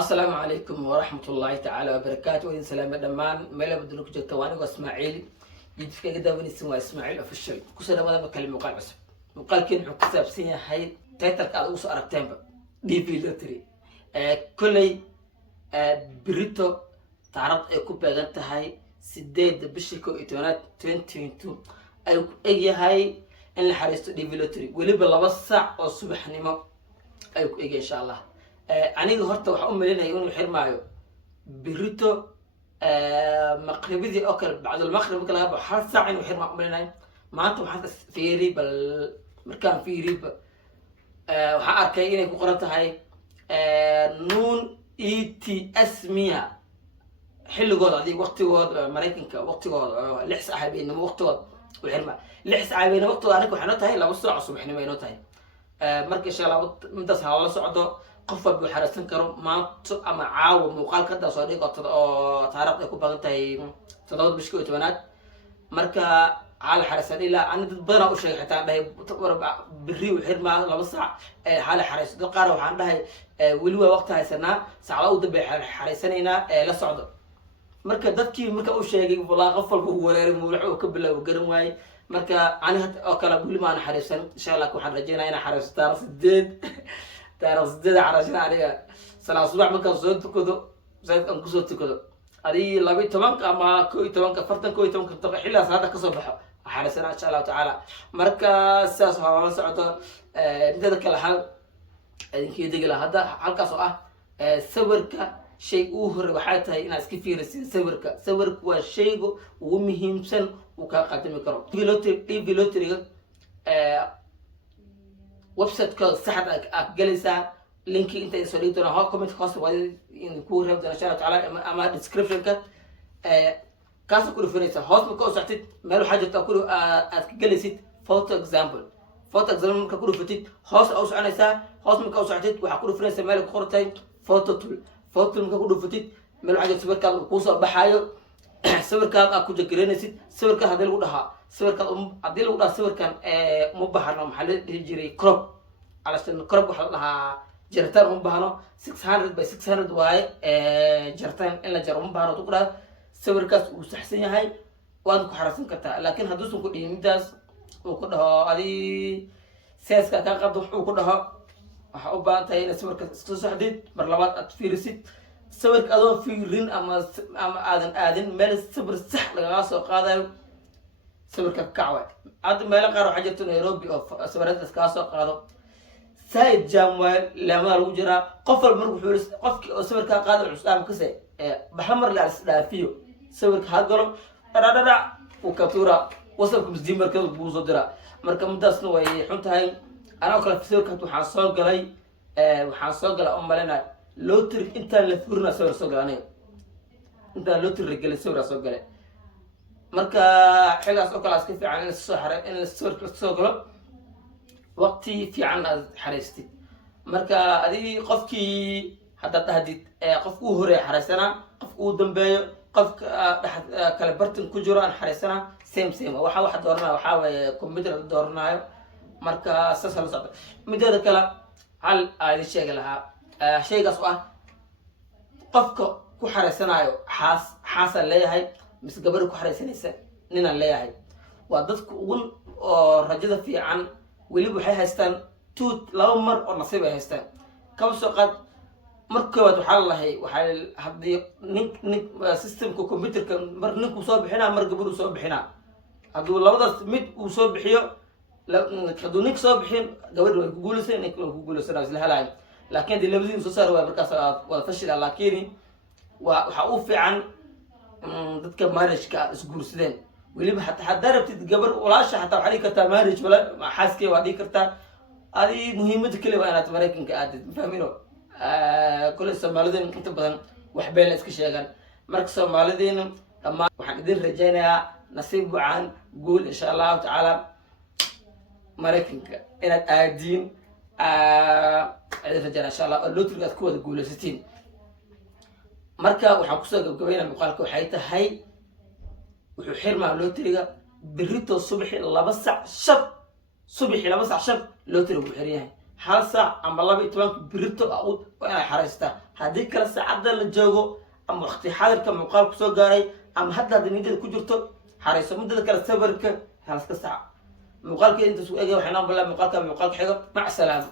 السلام عليكم ورحمة الله تعالى وبركاته. وإن سلام دمان ميلا بدلوك جوكتا واني واسماعيل جيد فيك قدا وين اسمه اسماعيل أوفيشال كسر ماذا بكلم مقال عصب مقال كين حكسب سنة هاي تايتل على وصل أركتين دي في لتري كلي بريتو تعرض كوبا جنت هاي سديد بشكو إتونات 2022 أي هاي إن الحريستو دي في لتري ولي بالله بسع أو صبح نما أي إن شاء الله aniga horta waxa u maleynaya inuu xirmaayo birito maqribidii oo kale bacda maqrib marka laga baxo hal saac inuu xirmaa u maleynaya maanta waxaan fiiri bal markaan fiiri waxa arkay inay ku qoran tahay nuun ETS miya xilligooda adiga waqtigooda Mareykanka waqtigooda 6 saac habeenimo waqtigooda u xirmaa 6 saac habeenimo waqtigooda aniga waxaan tahay 2 saac subaxnimo inoo tahay marka insha Allah midaas ha la socdo qof walba xarasan karo maanta ama caawa muuqaal ka soo dhigo oo taariikhda ku badan tahay 7 bishii 12 marka xal xarasan ilaa aan dad badan u sheegay xitaa dhahay biri u xirmaa 2 saac xal xarasan dad qaar waxaan dhahay wali waa waqti haysanaa saacada u dambe xarasanayna la socdo marka dadkii marka u sheegay walaa qof walba uu wareeray muuxuu ka bilaw garan waay marka aniga oo kala buli ma aan xarisan insha Allah waxaan rajaynayaa inaan xaristo taariikh 8 عرشان عليها سلام صباح مكان زود تكذو زاد أنكو زود تكذو هذه لبي تمانك أما كوي تمانك فرتن كوي تمانك تبع حلا هذا كصبح حارسنا إن شاء الله تعالى مركز ساس هذا سعته ندرك الحال إن كي دقيقة هذا حلقة سؤال سورك شيء أوهر بحياته الناس كثير سورك والشيء ومهم سن وكقدم كرم فيلوتري ويب سايت كود صحت جلسة لينك أنت سوليتنا ها كومنت خاص وين يكون رابط إن شاء الله تعالى أما ديسكريبشن كات كاس كل فرنسا هاس مكان صحتت ما له حاجة تقول جلسة فوتو إكزامبل كقول فتيت هاس أو سعنة ساعة هاس مكان صحتت وحقول فرنسا ما له خرطين فوتو مكان كقول فتيت ما له حاجة سوبر كاب قوسة بحاجة سوبر كاب أكو جرينسيت سوبر كاب هذا الوضع سوبر كاب هذا الوضع سوبر كان مبهرنا محل يجري كروب علشان كروب وحلها جرتان مبهرنا 600 by 600 واي جرتان إلا جرم مبهرنا تقول سوبر كاب وسحسين هاي وأنا كحرسين كتا لكن هدوسهم كل يمتاز وكلها هذه سياس كتاقد وكلها وحبا تاين سوبر كاب استوسعدت مرلوات أتفيرسيت سوبر كاب في رين أما آذن مال السبر السح لغاص وقاضي سوبر كاب كعوة عاد ما لقى حاجة نيروبي أو سوبرات كاسو قاضي سايد جاموال لما الوجرة قفل مرق حولس قف سوبر كاب قاضي العسلام كسي بحمر لا فيه سوبر كاب قالوا رادع وكاتورا وصلكم زديمر كذا بوزو درا مركب مدرسنا ويحنت هاي أنا وكلا في سوبر كاب وحصل قلي وحصل قلا لنا لوتر أنت اللي فورنا سوبر سوقاني أنت لوتر رجال سوبر سوقاني marka xilgaas oo kala iska fiican in soo xaray in soo galo waqti fiican aad xariistid marka adii qofkii hadda tahdid qofku hore xariisana qofku dambeeyo qofka kala bartan ku jiro aan xariisana same waxa dooranaa waxa way computer dooranayo marka saas la socdo midada kala hal ay sheegay laha shaygaas oo ah qofka ku xariisanayo xaas leeyahay بس قبل كو حريسنيسا نينا ليهي waa dadku ugu rajada fiican waliba waxay haystaan toot laba mar oo nasiib ay haystaan kaba soo qad markood waxa hadii nin systemka computerka mar ninku soo bixina mar gabadhu soo bixina haduu labadaas mid uu soo bixiyo haduu nin soo bixin gabadhu way ku guulaysaa nin kale ku guulaysaa isla halaay laakiin dii labadiin soo saar waa markaas waa fashil laakiin waxa uu fiican dadka marriage-ka isguursadeen waliba hadaa rabtid gabar walaasha hataa waxaa dhigi kartaa marriage wala xaaskee waa dhigi kartaa adii muhiimada kale waa inaad Mareykanka aadid fahmino kule Soomaalideen inta badan wax been la iska sheegan marka Soomaalideen dhammaan waxaan idin rajaynayaa nasiib wacan guul insha Allah taala Mareykanka inaad aadiin idin rajayna insha Allah lootrigaad ku wada guulaysatiin marka waxaan ku soo gabagabeynaa muuqaalka waxay tahay wuxuu xirmaa lootriga birito subaxi 2 saac shab subaxi 2 saac shab lootriga wuxuu xiryahay hal saac ama 12 birito waa inay xaraystaa haddii kale saacadda la joogo ama waqti xaadirka muuqaal ku soo gaaray ama hadda haddii nidaada ku jirto xarayso midda kale sawirka halka saac muuqaalka inta soo eegay waxaan bilaa muuqaalka xiga mac salaam